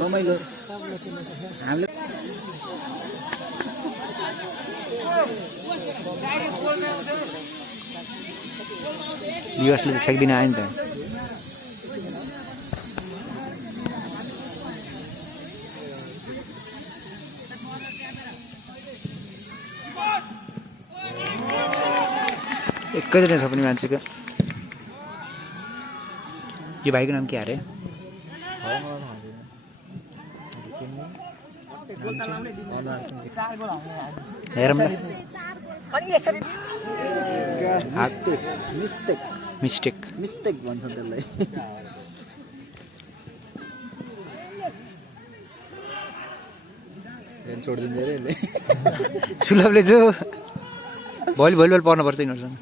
रमाइलो हामीले युएसले त सक्दिन आयो नि त। एकैजना छ पनि मान्छेको। यो भाइको नाम के अरे? हेरौँ न। मिस्टेक भन्छ त्यसलाई। छोडिदिँदै रे सुलभले जो भलिबल पर्नुपर्छ यिनीहरूसँग।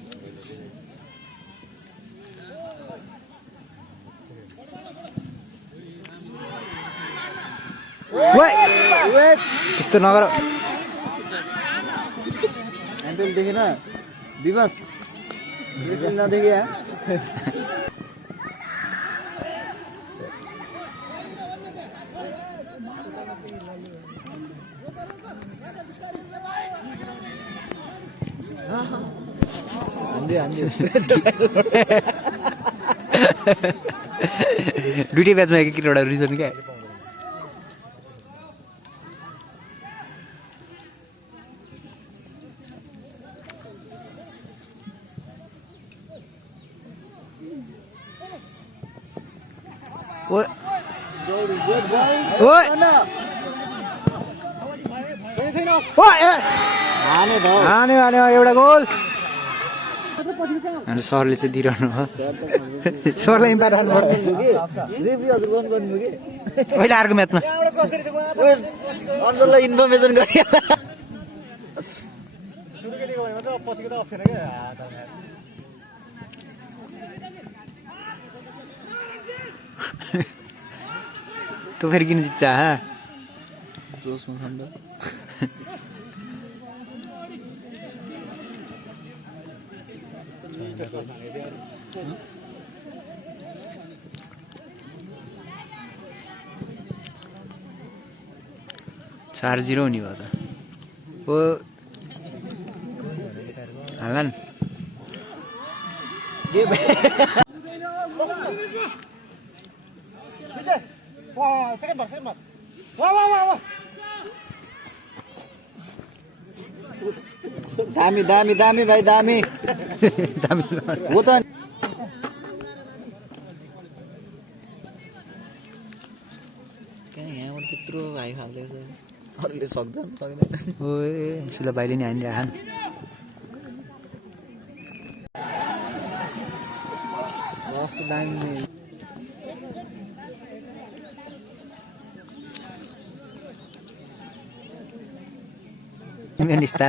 त्यस्तो नगर। एन्टोल देखेन विवास नदेखे दुइटै ब्याचमा एक एउटा रिजन क्या। एउटा गोल अनि सरले चाहिँ दिइरहनु भयो। सरलाई इम्प्याक्ट राख्नु पर्छ अहिले अर्को म्याचमा इन्फर्मेसन गरे। तँ फेरि किन जित्छ जोसमा छन् त। चार 0 हुने भयो त। ओ हालन दामी दामी दामी भाइ दामी दामी हो त। कहाँ यहाँबाट त्यत्रो भाइ फाल्दैछ अरूले सक्दैन सक्दैन। ओए सुला भाइले नि हानिरहन्। कस्तो दामी निस्ता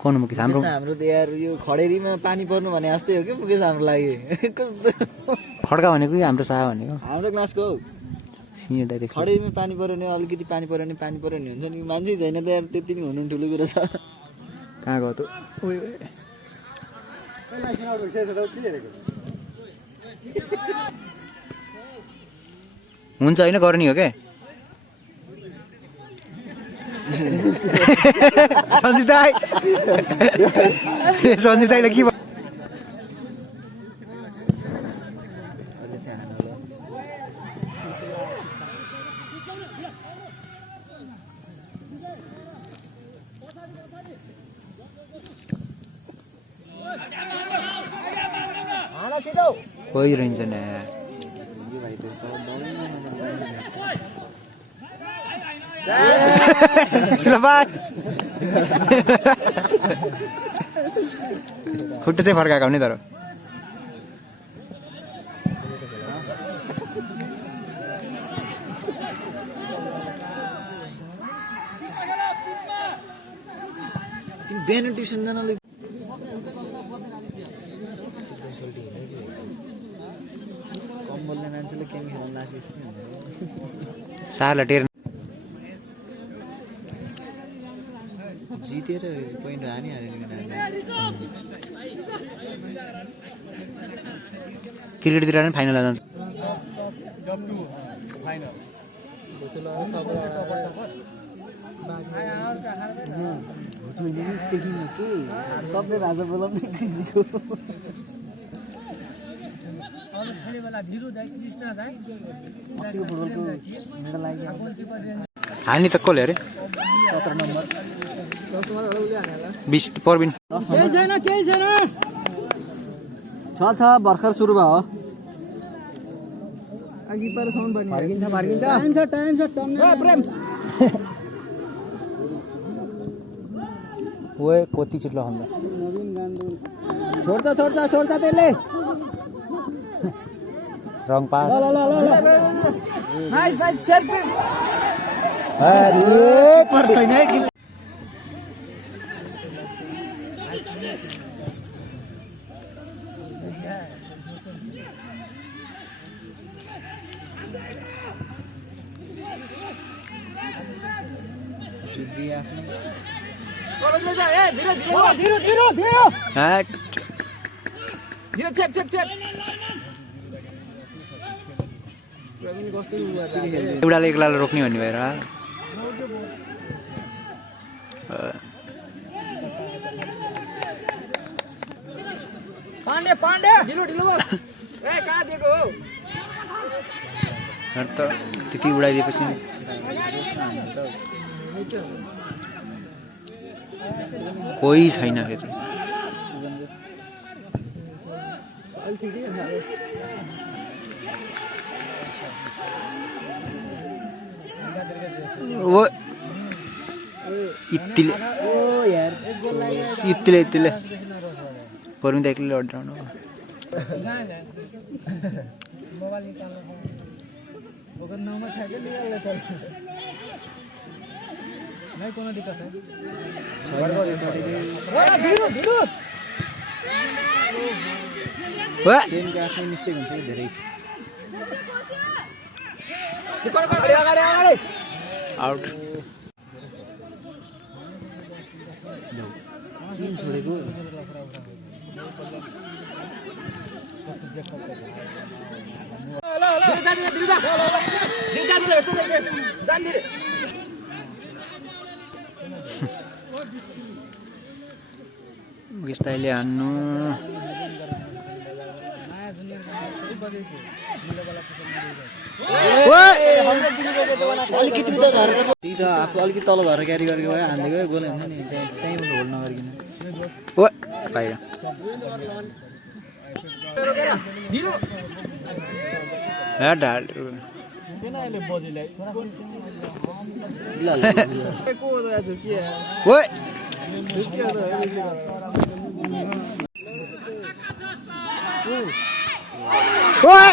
कौन मुकेश हाम्रो त यार यो खडेरीमा पानी पर्नु भने जस्तै हो कि मुकेश हाम्रो लागि। कस्तो खड्का भनेको हाम्रो साहा भनेको हाम्रो क्लासको हौ। सिनियर दाइ देख्छ। खडेरीमा पानी पर्यो भने अलिकति पानी पर्यो भने हुन्छ नि। मान्छे छैन त यार त्यति नै हुनु ठुलो कुरो छ। कहाँ गयो त? हुन्छ होइन गर्ने हो क्या। सञ्जीव दाइ सञ्जीव दाइलाई के गइरहन्छ न। खुट्टा चाहिँ फर्काएको नि तर तिमी बिहान ट्युसन जानले कम बोल्ने मान्छेले गेम खेल्न लास यस्तै हुन्छ। साला टेर 0 जितेर पोइन्ट हानिहाल्यो केटाहरूले क्रिकेटतिर पनि फाइनल जान्छ सबले राजा बोलाउने कृषिको अस्तिको फुटबलको मेडल आइगयो हानि त कसले अरे 17 नम्बर 20 परबिन छ भर्खर सुरु भयो ओए कति चिट्लो खन्दा छोड्छ त्यसले रङ पास नाइस अरे पर्छ हैन एउटाले एक्लालाई रोक्ने भन्ने भएर पाण्डे ढिलो कहाँ दिएको हो त त्यति उडाइदिएपछि कोही छैन फेरि ओ इत्तिले परमिन त एक्लै लडिरहनु आफ्नै मिस्टेक हुन्छ कि धेरै आउट छोडेको स्टाइलले हान्नु अलिकति उता झरेर त्यही त आफू अलिकति तल झरेर क्यारी गरेको भए हानिदिएको गोल हुन्छ नि त्यहीँबाट होल्ड नगरिकन ओ बाहिर ढाल ओए ओए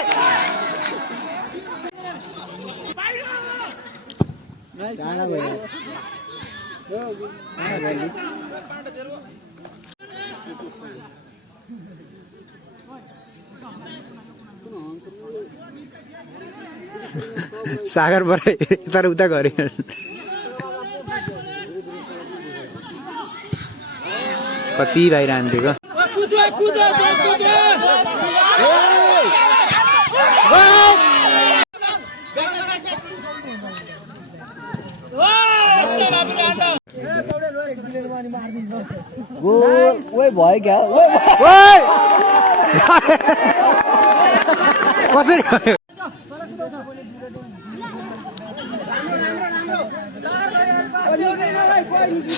सागर बराई तर उता गरे कति बाहिर हान्दिएको ओए भयो क्या कसरी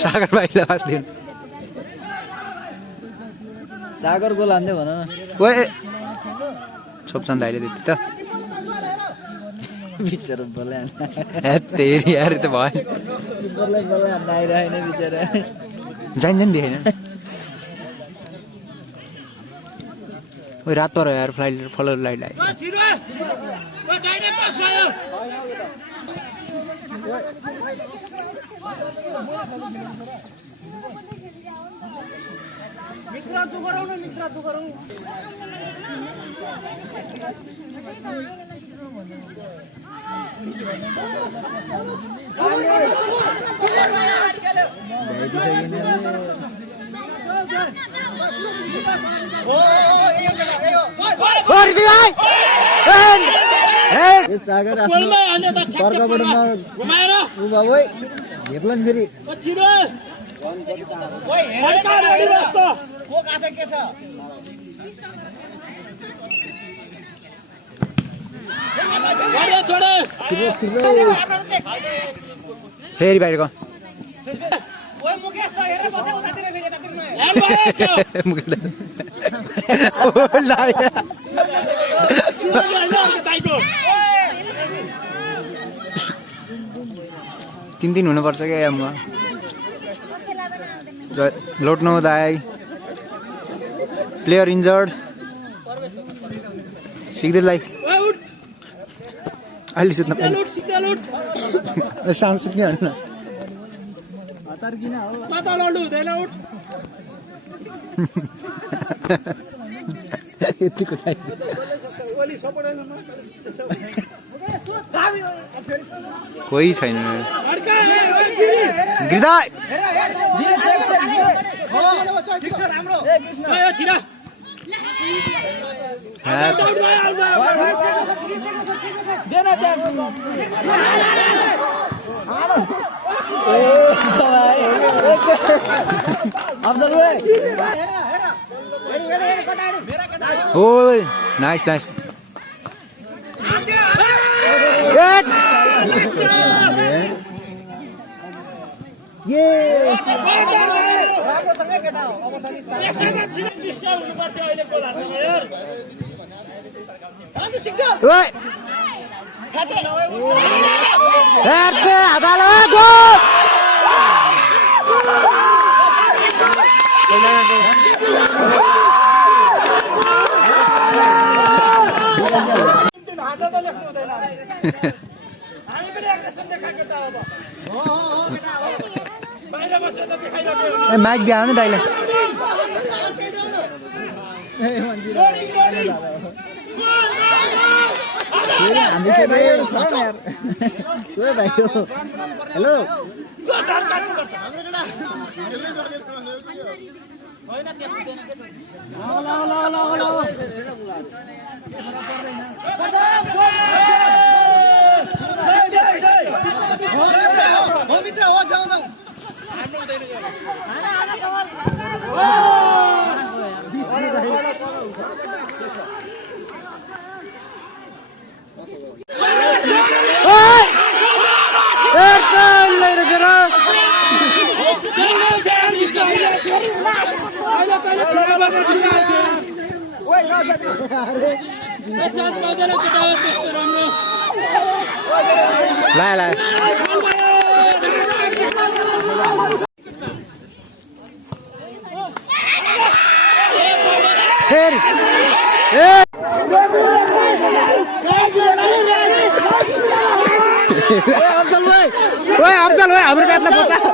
सागर भाइलाई बाँच्दिनु सागर गोल हान्दै भन न ओए छोप्छन् दाइले त्यति त बिचरा बोले तेरि यार त भयो किपरलाई बोले हान्न आइरहेन बिचरा जाइन देखेन ओइ रात पर यार फ्लाइट फलर लाइट लाग्यो सागर तर्कबाट उभा भइ भेट्ला नि फेरि फेरि बाहिरको तीन हुनुपर्छ क्या यहाँ लोड नहुँदा प्लेयर इन्जर्ड सिक्दैलाई अहिले सुत्न सानो सुत्ने होइन यतिको चाहिन्छ कोही छैन गिर्दा ओ नाइस नाइस माइक दिया नि दाइले हेलो ला ला फिर अफजल भाई हाम्रो ब्याटलाई पचा